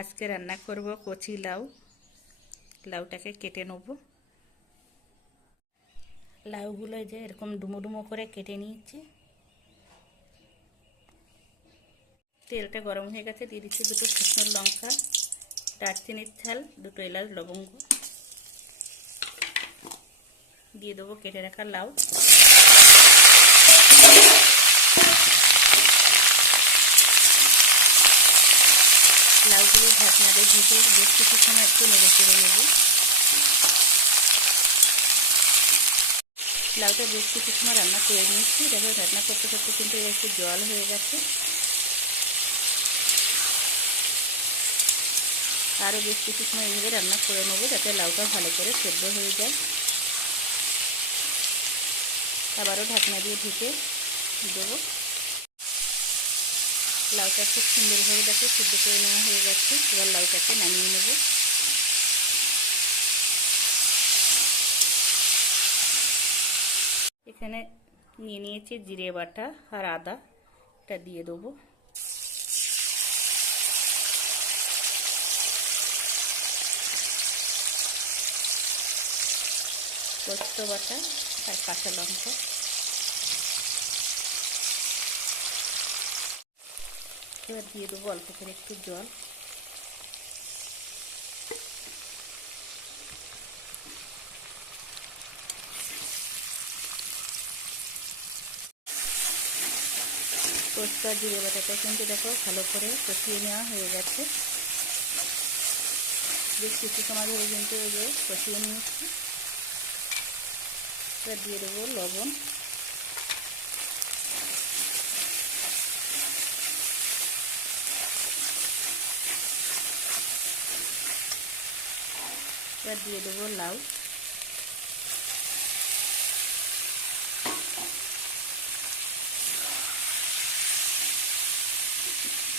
আজকে রান্না করব কচি লাউ। লাউটাকে কেটে নেব। লাউগুলো যে এরকম ডুমো ডুমো করে কেটে নিয়েছি। তেলটা গরম হয়ে গেছে, দিয়ে দিচ্ছি দুটো শুকনো লঙ্কা দারচিনির ছাল দুটো এলাচ, লবঙ্গ। দিয়ে দেবো কেটে রাখা লাউ। লাউগুলো ঢাকনা দিয়ে ঢেকে বেশ কিছু সময় একটু নেড়ে চেড়ে নেব। লাউটা বেশ কিছু সময় রান্না করে নিয়েছি। দেখো, রান্না করতে করতে কিন্তু একটু জল হয়ে গেছে। আরও বেশ কিছু সময় এইভাবে রান্না করে নেব যাতে লাউটা ভালো করে সেদ্ধ হয়ে যায়। আবারও ঢাকনা দিয়ে ঢেকে দেবো। লাউটা খুব সুন্দরভাবে দেখো সেদ্ধ করে নেওয়া হয়ে গেছে। এবার লাউটাকে নামিয়ে নেব। এখানে নিয়ে নিয়েছি জিরে বাটা আর আদা। এটা দিয়ে দেবো। পোস্ত বাটা আর কাঁচা লঙ্কা। এবার দিয়ে দেবো অল্প করে একটু জল। পোস্ত আর জিরে বাটাটা কিন্তু দেখো ভালো করে কষিয়ে নেওয়া হয়ে গেছে। বেশ কিছু সময় ধরে কিন্তু ওই যে কষিয়ে নিয়েছি। এবার দিয়ে দেবো লবণ। এবার দিয়ে দেবো লাউ।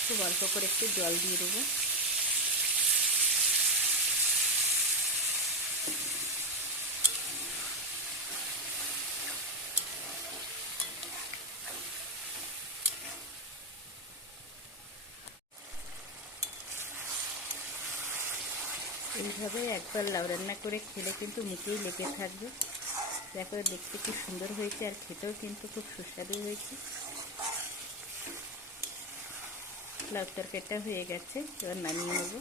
খুব অল্প করে একটু জল দিয়ে দেবো। এইভাবে একবার লাউ রান্না করে খেলে কিন্তু মুখেই লেগে থাকবে। দেখো, দেখতে খুব সুন্দর হয়েছে আর খেতেও কিন্তু খুব সুস্বাদু হয়েছে। লাউ তরকারিটা হয়ে গেছে, এবার নামিয়ে নেব।